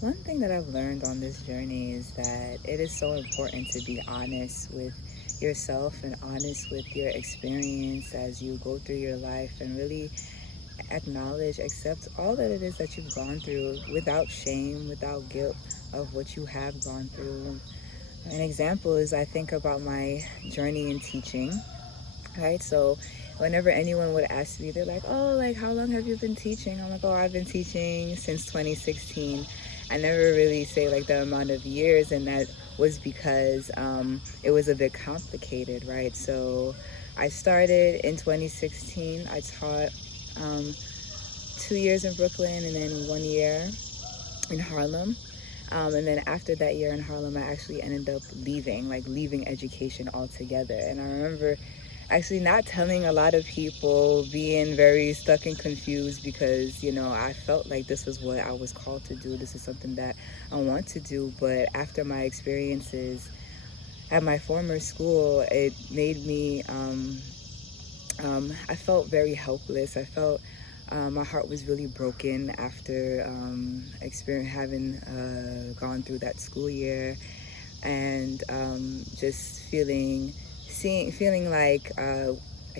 One thing that I've learned on this journey is that it is so important to be honest with yourself and honest with your experience as you go through your life, and really acknowledge, accept all that it is that you've gone through without shame, without guilt of what you have gone through. An example is I think about my journey in teaching, right? So whenever anyone would ask me, they're like, oh, like, how long have you been teaching? I'm like, oh, I've been teaching since 2016. I never really say like the amount of years, and that was because it was a bit complicated, right? So I started in 2016. I taught 2 years in Brooklyn and then 1 year in Harlem. And then after that year in Harlem, I actually ended up leaving education altogether. And I remember actually not telling a lot of people, being very stuck and confused because, I felt like this was what I was called to do. This is something that I want to do. But after my experiences at my former school, it made me, I felt very helpless. I felt my heart was really broken after having gone through that school year, and just feeling like I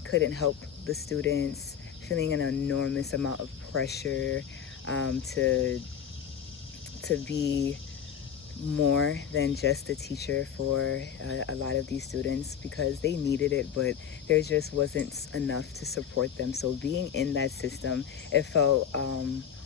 couldn't help the students, feeling an enormous amount of pressure to be more than just a teacher for a lot of these students, because they needed it, but there just wasn't enough to support them. So being in that system, it felt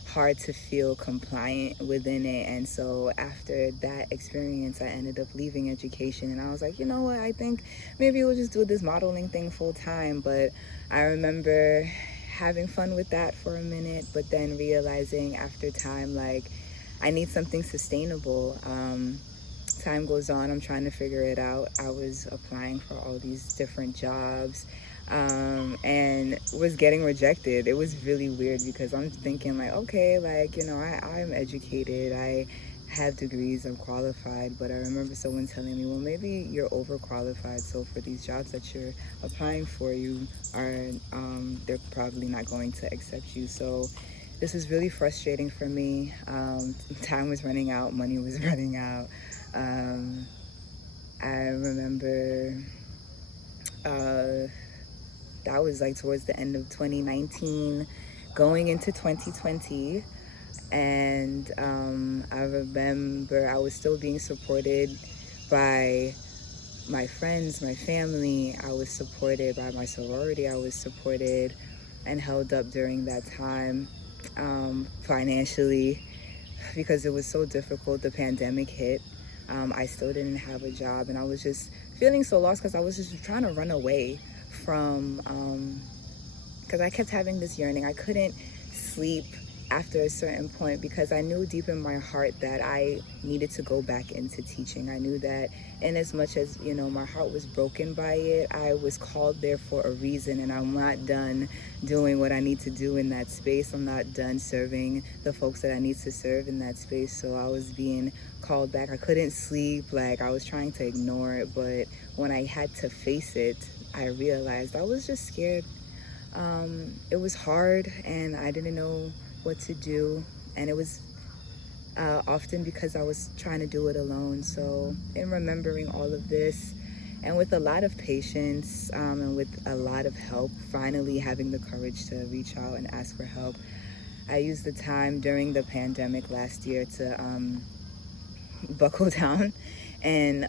hard to feel compliant within it. And so after that experience, I ended up leaving education, and I was like, you know what, I think maybe we'll just do this modeling thing full time. But I remember having fun with that for a minute, but then realizing after time, like, I need something sustainable. Time goes on, I'm trying to figure it out. I was applying for all these different jobs and was getting rejected. It was really weird because I'm thinking like, okay, like, I'm educated, I have degrees, I'm qualified, but I remember someone telling me, well, maybe you're overqualified, so for these jobs that you're applying for, they're probably not going to accept you. So this was really frustrating for me. Time was running out, money was running out. I remember that was like towards the end of 2019, going into 2020. And I remember I was still being supported by my friends, my family. I was supported by my sorority. I was supported and held up during that time financially, because it was so difficult. The pandemic hit. I still didn't have a job, and I was just feeling so lost because I was just trying to run away from, because I kept having this yearning. I couldn't sleep after a certain point because I knew deep in my heart that I needed to go back into teaching. I knew that in as much as, my heart was broken by it, I was called there for a reason, and I'm not done doing what I need to do in that space. I'm not done serving the folks that I need to serve in that space. So I was being called back. I couldn't sleep. Like, I was trying to ignore it, but when I had to face it, I realized I was just scared. It was hard, and I didn't know what to do, and it was often because I was trying to do it alone. So in remembering all of this, and with a lot of patience and with a lot of help, finally having the courage to reach out and ask for help, I used the time during the pandemic last year to buckle down and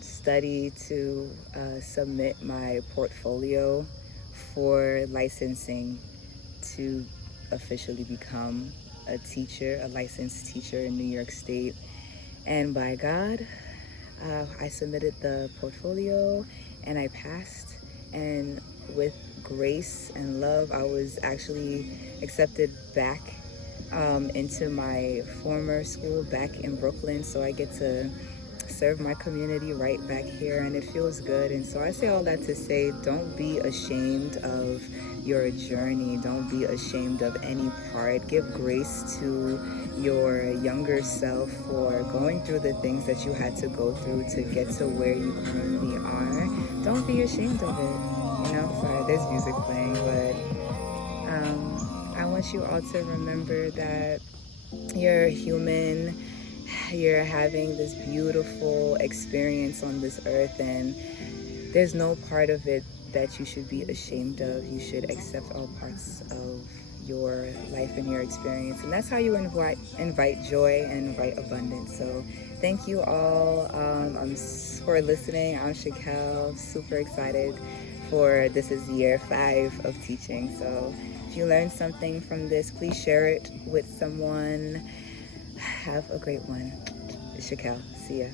study to submit my portfolio for licensing to officially become a licensed teacher in New York State. And by God, I submitted the portfolio and I passed. And with grace and love, I was actually accepted back into my former school back in Brooklyn. So I get to serve my community right back here, and it feels good. And so I say all that to say, don't be ashamed of your journey. Don't be ashamed of any part. Give grace to your younger self for going through the things that you had to go through to get to where you currently are. Don't be ashamed of it. Sorry, there's music playing, but I want you all to remember that You're human. You're having this beautiful experience on this earth, and there's no part of it that you should be ashamed of. You should accept all parts of your life and your experience, and that's how you invite joy and invite abundance. So thank you all for listening. I'm Shakel, super excited for this is year 5 of teaching. So if you learned something from this, please share it with someone. Have a great one. Shakel, see ya.